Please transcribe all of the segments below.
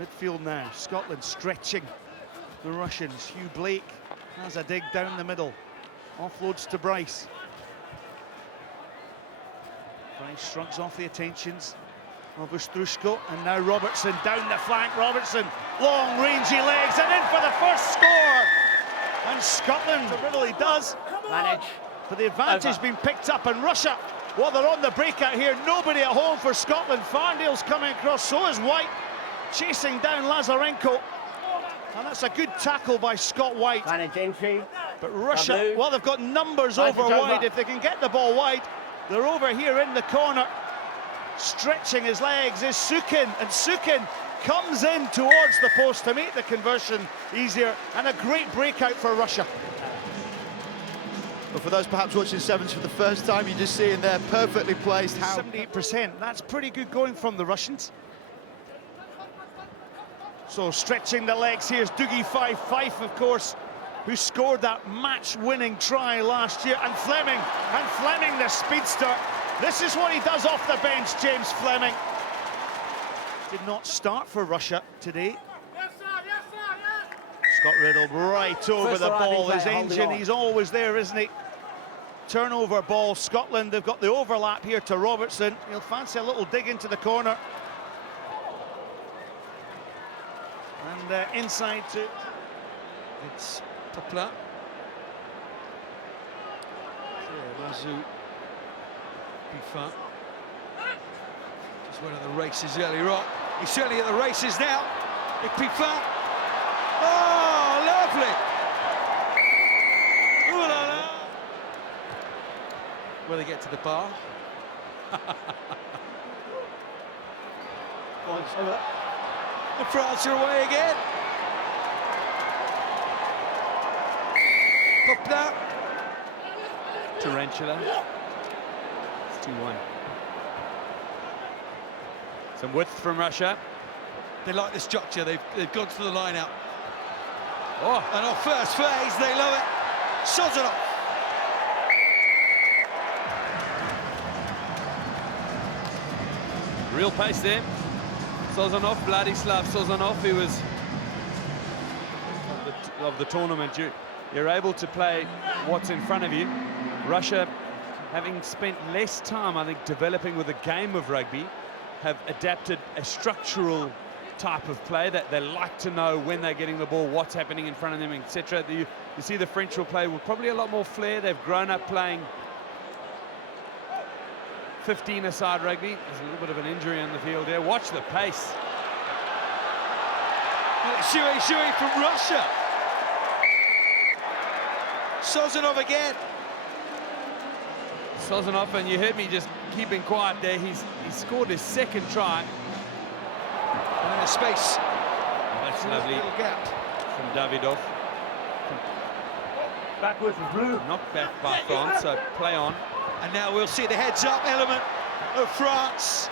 Midfield now, Scotland stretching the Russians. Hugh Blake has a dig down the middle. Offloads to Bryce. Bryce shrugs off the attentions of Ostrushko, and now Robertson down the flank. Robertson, long rangy legs, and in for the first score. And Scotland really does manage. But the advantage has been picked up, and Russia, well, they're on the breakout here. Nobody at home for Scotland. Farndale's coming across, so is White, chasing down Lazarenko. And that's a good tackle by Scott White. Manage entry. But Russia, well, they've got numbers over wide. If they can get the ball wide, they're over here in the corner. Stretching his legs is Sukin, and Sukin comes in towards the post to make the conversion easier, and a great breakout for Russia. But for those perhaps watching sevens for the first time, you just see in there perfectly placed how 78%. That's pretty good going from the Russians. So stretching the legs, here's Dougie Fife, of course, who scored that match-winning try last year, and Fleming the speedster. This is what he does off the bench, James Fleming. Did not start for Russia today. Scott Riddle right over the ball, his engine, he's always there, isn't he? Turnover ball, Scotland, they've got the overlap here to Robertson. He'll fancy a little dig into the corner. And inside to... It's Poplar. Mazu Biffa. Just went on the races earlier on. He's certainly at the races now. Biffa. Oh, lovely! Ooh la la! Will they get to the bar? The France are away again. Poplar. Tarantula. It's 2-1. Some width from Russia. They like the structure, they've gone to the line out. Oh, and off first phase, they love it. Sozanov. Real pace there. Sozanov, Vladislav Sozanov, who was of the tournament. You're able to play what's in front of you. Russia, having spent less time, I think, developing with the game of rugby, have adapted a structural type of play that they like to know when they're getting the ball, what's happening in front of them, etc. You see the French will play with probably a lot more flair. They've grown up playing 15-a-side rugby. There's a little bit of an injury on the field there. Watch the pace. Shui from Russia. Sozanov again. Sozanov, and you heard me just keeping quiet there. He scored his second try. And then a space. That's lovely. Little gap from Davidov. Backwards with blue. Knocked back by France, so play on. And now we'll see the heads-up element of France.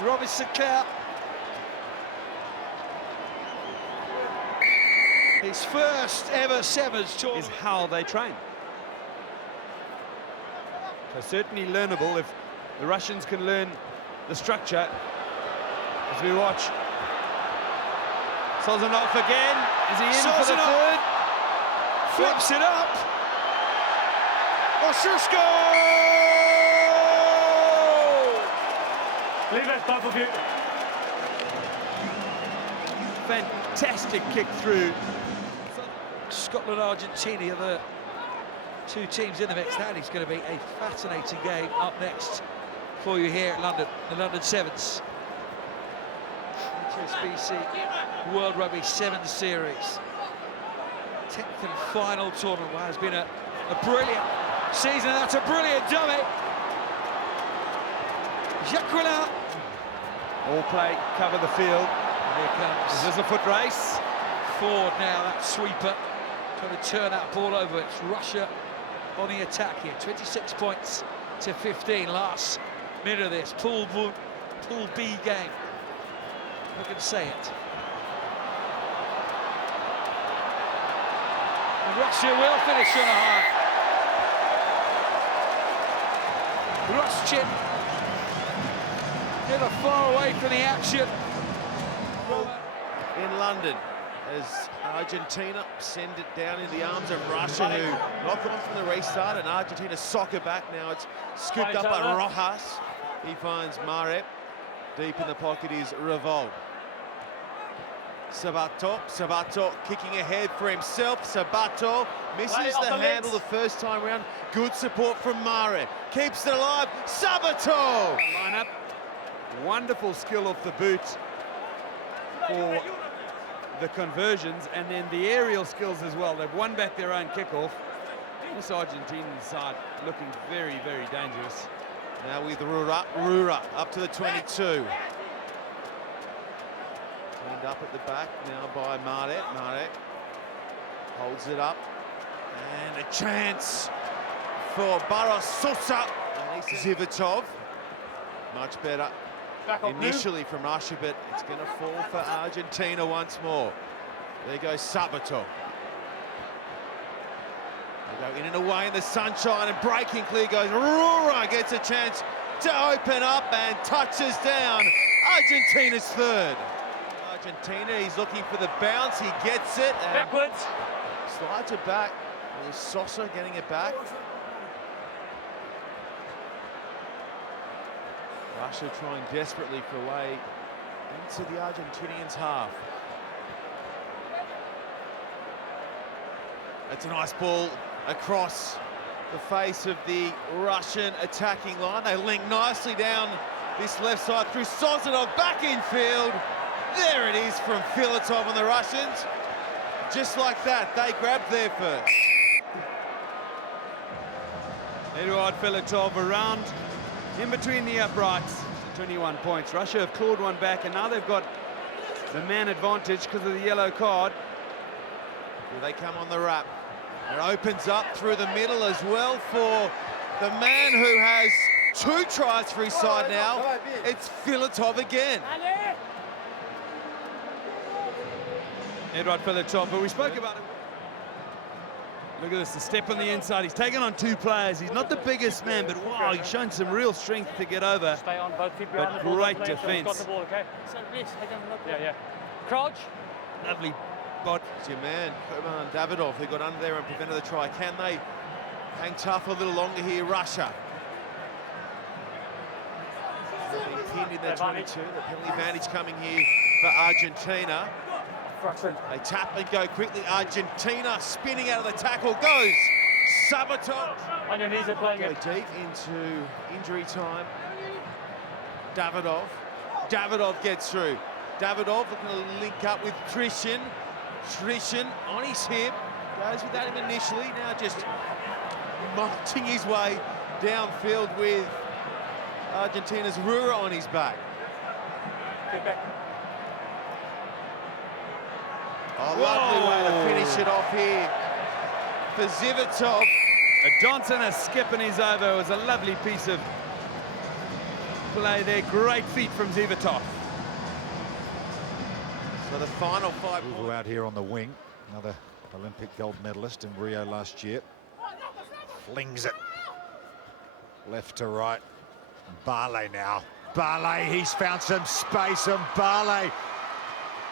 Robin Sinclair. His first ever sevens tournament. Is how they train. So certainly learnable if the Russians can learn the structure. As we watch. Sozanov again. Is he in for the third? Flips it up. Ostrushko! Leave it, both of you. Fantastic kick through. Scotland, Argentina, the two teams in the mix. That is going to be a fascinating game up next for you here at London, the London Sevens. HSBC World Rugby Sevens Series. 10th and final tournament. Well, has been a brilliant season. That's a brilliant dummy. Jacquelin. All play, cover the field. Here comes. Is this a foot race? Ford now, that sweeper, trying to turn that ball over. It's Russia on the attack here. 26 points to 15. Last minute of this Pool B game. I can say it. And Russia will finish on a high. Ruschin never far away from the action. in London as Argentina send it down in the arms of Russia, who knock on from the restart, and Argentina soccer back. Now it's scooped up by Rojas. He finds Mare. Deep in the pocket is Revolt. Sabato kicking ahead for himself. Sabato misses the handle the first time round. Good support from Mare. Keeps it alive. Sabato! Line-up. Wonderful skill off the boot for the conversions, and then the aerial skills as well. They've won back their own kickoff. This Argentine side looking very, very dangerous. Now with Rura up to the 22. Cleaned up at the back now by Mare. Mare holds it up. And a chance for Barros Sosa. Zivitov. Much better initially from Russia, but it's going to fall for Argentina once more. There goes Sabato. They go in and away in the sunshine, and breaking clear goes Rura. Gets a chance to open up and touches down. Argentina's third. Argentina, he's looking for the bounce. He gets it. And Backwards. slides it back. There's Sosa getting it back. Russia trying desperately for a way into the Argentinians' half. That's a nice ball across the face of the Russian attacking line. They link nicely down this left side through Sozanov, back in field. There it is from Filatov and the Russians. Just like that, they grabbed there first. Eduard Filatov around in between the uprights. 21 points. Russia have clawed one back, and now they've got the man advantage because of the yellow card. Here they come on the wrap. It opens up through the middle as well for the man who has 2 tries for his side now. It's Filatov again. Eduard Filatov, but we spoke about it. Look at this, the step on the inside. He's taken on 2 players. He's not the biggest man, but wow, he's shown some real strength to get over. Stay on both feet But behind the ball. great Got defence. the ball, okay? Yeah. Crouch. Lovely bot. It's your man, Roman Davidov, who got under there and prevented the try. Can they hang tough a little longer here, Russia? They've been pinned in their 22. The penalty advantage coming here for Argentina. They tap and go quickly. Argentina spinning out of the tackle goes Sabato. On your knees and playing Go it. deep into injury time. Davidov gets through. Davidov looking to link up with Trishan. Trishan on his hip. Goes without him initially. Now just marching his way downfield with Argentina's Rura on his back. Get back. A lovely way to finish it off here for Zivitov. A dance and a skip, and he's over. It was a lovely piece of play there. Great feet from Zivitov. So the final 5 Uvu points. out here on the wing, another Olympic gold medalist in Rio last year. Flings it left to right. Barley now. Barley, he's found some space, and Barley.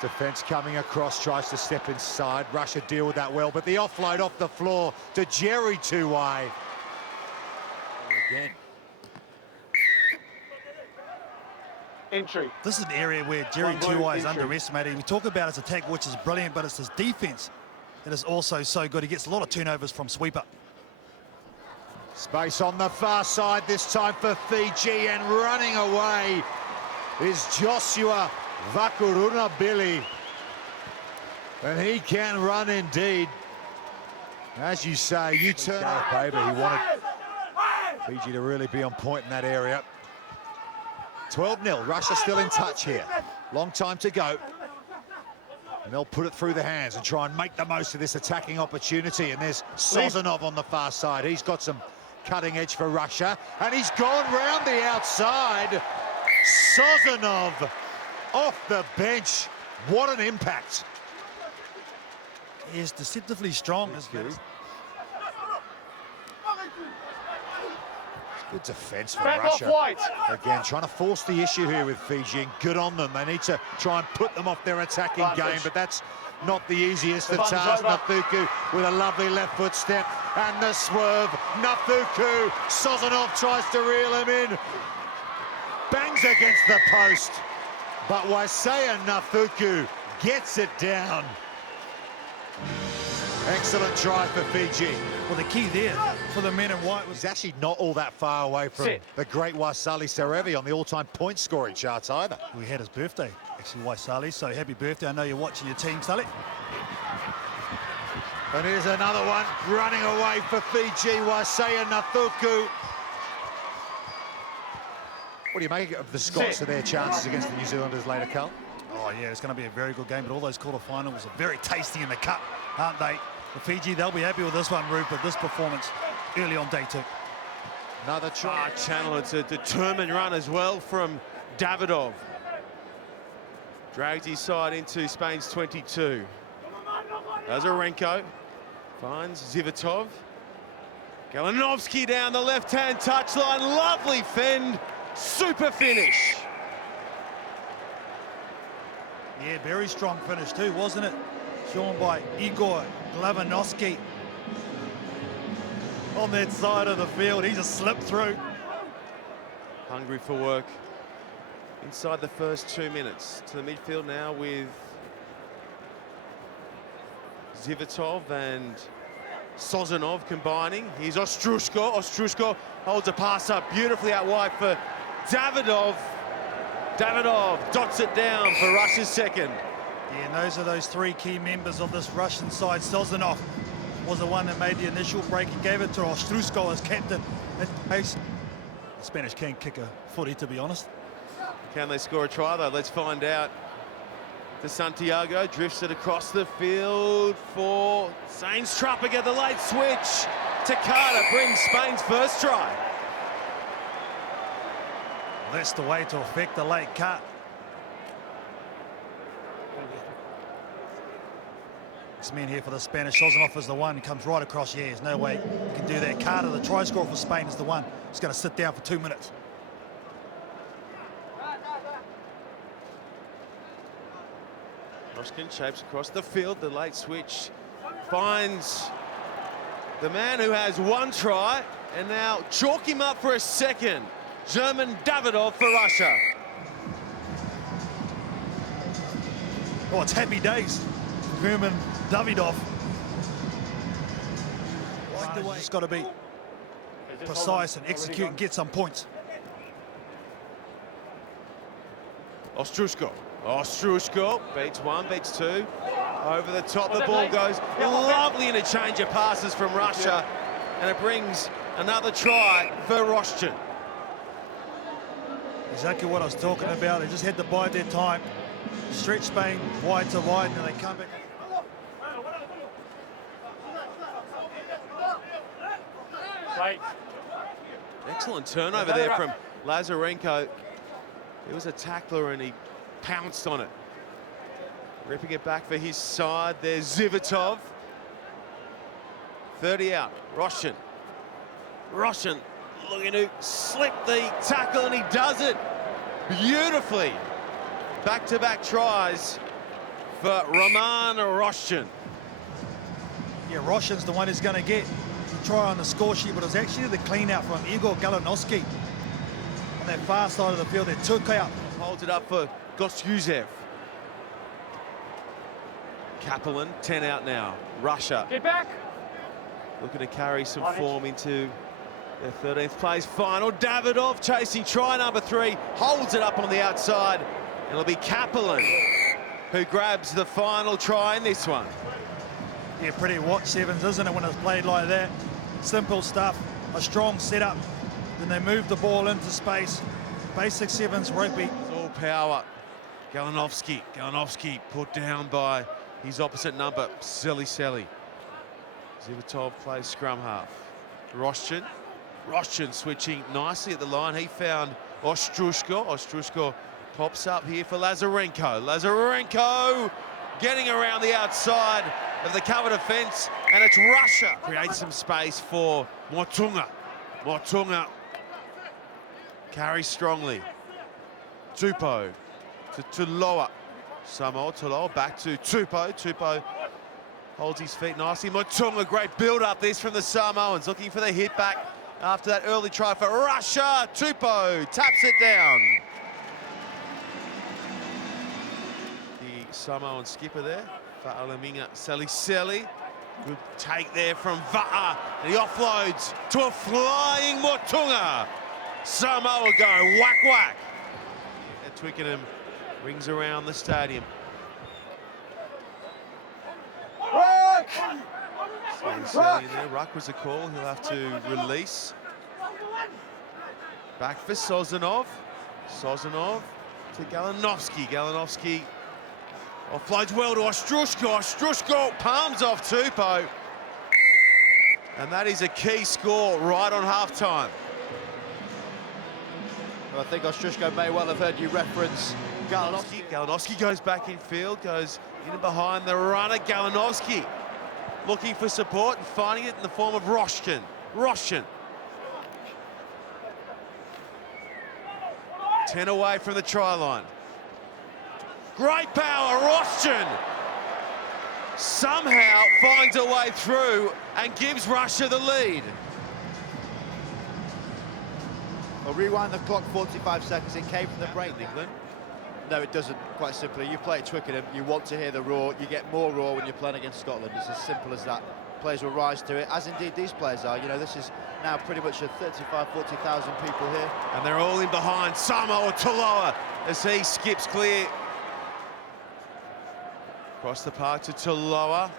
Defence coming across, tries to step inside. Russia deal with that well, but the offload off the floor to Jerry two-way. Again. Entry. This is an area where Jerry Tuwai is underestimated. We talk about his attack, which is brilliant, but it's his defence that is also so good. He gets a lot of turnovers from sweeper. Space on the far side this time for Fiji, and running away is Joshua Vakurunabili. And he can run indeed. As you say, you turn up, baby. He wanted Fiji to really be on point in that area. 12-0, Russia still in touch here. Long time to go. And they'll put it through the hands and try and make the most of this attacking opportunity. And there's Sozanov on the far side. He's got some cutting edge for Russia. And he's gone round the outside. Sozanov off the bench. What an impact. He is deceptively strong. Good defence from Back off Russia. White. Again, trying to force the issue here with Fiji, and good on them. They need to try and put them off their attacking game, but that's not the easiest of tasks. Nathuku with a lovely left foot step, and the swerve. Nathuku, Sozanov tries to reel him in. Bangs against the post, but Waisea Nathuku gets it down. Excellent try for Fiji. Well, the key there for the men in white was He's actually not all that far away from the great Waisali Serevi on the all-time point scoring charts either. we had his birthday, actually, Waisali, so happy birthday. I know you're watching your team, Sully. And here's another one running away for Fiji, Waisea Nathuku. What do you make of the Scots and their chances against the New Zealanders later, Carl? Oh, yeah, it's going to be a very good game, but all those quarterfinals are very tasty in the cup, aren't they? For Fiji, they'll be happy with this one, Rupert, this performance early on day 2. Another try. Channel, it's a determined run as well from Davidov. Drags his side into Spain's 22. Lazarenko finds Zivitov. Galinovsky down the left-hand touchline. Lovely fend. Super finish. Yeah, very strong finish too, wasn't it? Shown by Igor Glavanowski on that side of the field. He just slipped through. Hungry for work inside the first 2 minutes. To the midfield now with Zivitov and Sozanov combining. Here's Ostrushko. Ostrushko holds a pass up beautifully out wide for Davidov. Davidov dots it down for Russia's second. Yeah, and those are those 3 key members of this Russian side. Sozanov was the one that made the initial break and gave it to Ostrushko as captain. The Spanish can kick a footy, to be honest. Can they score a try though? Let's find out. De Santiago drifts it across the field for Sainz-Trupp again, the late switch. Takada brings Spain's first try. That's the way to affect the late cut. This man here for the Spanish, Sozanov is the one, he comes right across. Yeah, there's no way he can do that. Carter, the try scorer for Spain, is the one. He's going to sit down for 2 minutes. Roshkin shapes across the field, the late switch finds the man who has 1 try, and now chalk him up for a second. German Davidov for Russia. Oh, it's happy days. German Davidov. Like the way it's got to be precise and execute and get some points. Ostrushko. Ostrushko beats 1, beats 2. Over the top, the ball goes. Lovely interchange of passes from Russia, and it brings another try for Roshkin. Exactly what I was talking about. They just had to bide their time, stretch Spain wide to wide, and then they come back. Right. Excellent turnover there from Lazarenko. It was a tackler and he pounced on it. Ripping it back for his side. There's Zivitov. 30 out. Roshan. Roshan looking to slip the tackle, and he does it beautifully. Back-to-back tries for Roman Roshan. Yeah, Roshan's the one who's going to get the try on the score sheet, but it was actually the clean out from Igor Galinovsky on that far side of the field that took out. Holds it up for Gostyuzev. Kaplan, 10 out now. Russia. Get back. Looking to carry some form into their 13th place final. Davidov chasing try number 3. Holds it up on the outside. It'll be Kaplan who grabs the final try in this one. Yeah, pretty watch sevens, isn't it, when it's played like that? Simple stuff, a strong setup. Then they move the ball into space. Basic sevens rugby. It's all power. Galinovsky put down by his opposite number, Selly. Zivitov plays scrum half. Roshchin switching nicely at the line. He found Ostrushko. Ostrushko pops up here for Lazarenko. Lazarenko getting around the outside of the cover defence, and it's Russia. Creates some space for Motunga. Motunga carries strongly. Tupou to Tuloa. Samoa, Tuloa back to Tupou. Tupou holds his feet nicely. Motunga, great build-up this from the Samoans, looking for the hit back after that early try for Russia. Tupou taps it down. The Samoan skipper there, Fa'alaminga Saliseli. Good take there from Va'a, and he offloads to a flying Motunga. Samoa go whack whack. And Twickenham rings around the stadium. Ruck! There. Ruck was a call, he'll have to release. Back for Sozanov. Sozanov to Galinovsky. Galinovsky offloads well to Ostrushko. Ostrushko palms off Tupou. And that is a key score right on half-time. Well, I think Ostrushko may well have heard you reference Galinovsky. Galinovsky goes back in field, goes in and behind the runner. Galinovsky looking for support and finding it in the form of Roshkin. Roshan. 10 away from the try line. Great power, Roshkin somehow finds a way through and gives Russia the lead. Well, rewind the clock 45 seconds. It came from the break. England. No, it doesn't, quite simply. You play at Twickenham, you want to hear the roar. You get more roar when you're playing against Scotland. It's as simple as that. Players will rise to it, as indeed these players are. You know, this is now pretty much a 40,000 people here. And they're all in behind Samoa Tuloa as he skips clear. Across the park to Tuloa.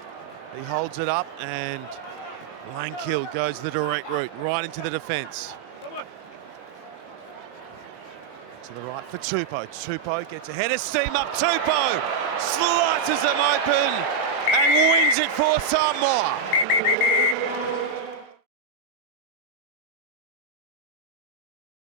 He holds it up and Langkill goes the direct route right into the defence. To the right for Tupou. Tupou gets ahead of steam up. Tupou slices them open and wins it for Samoa.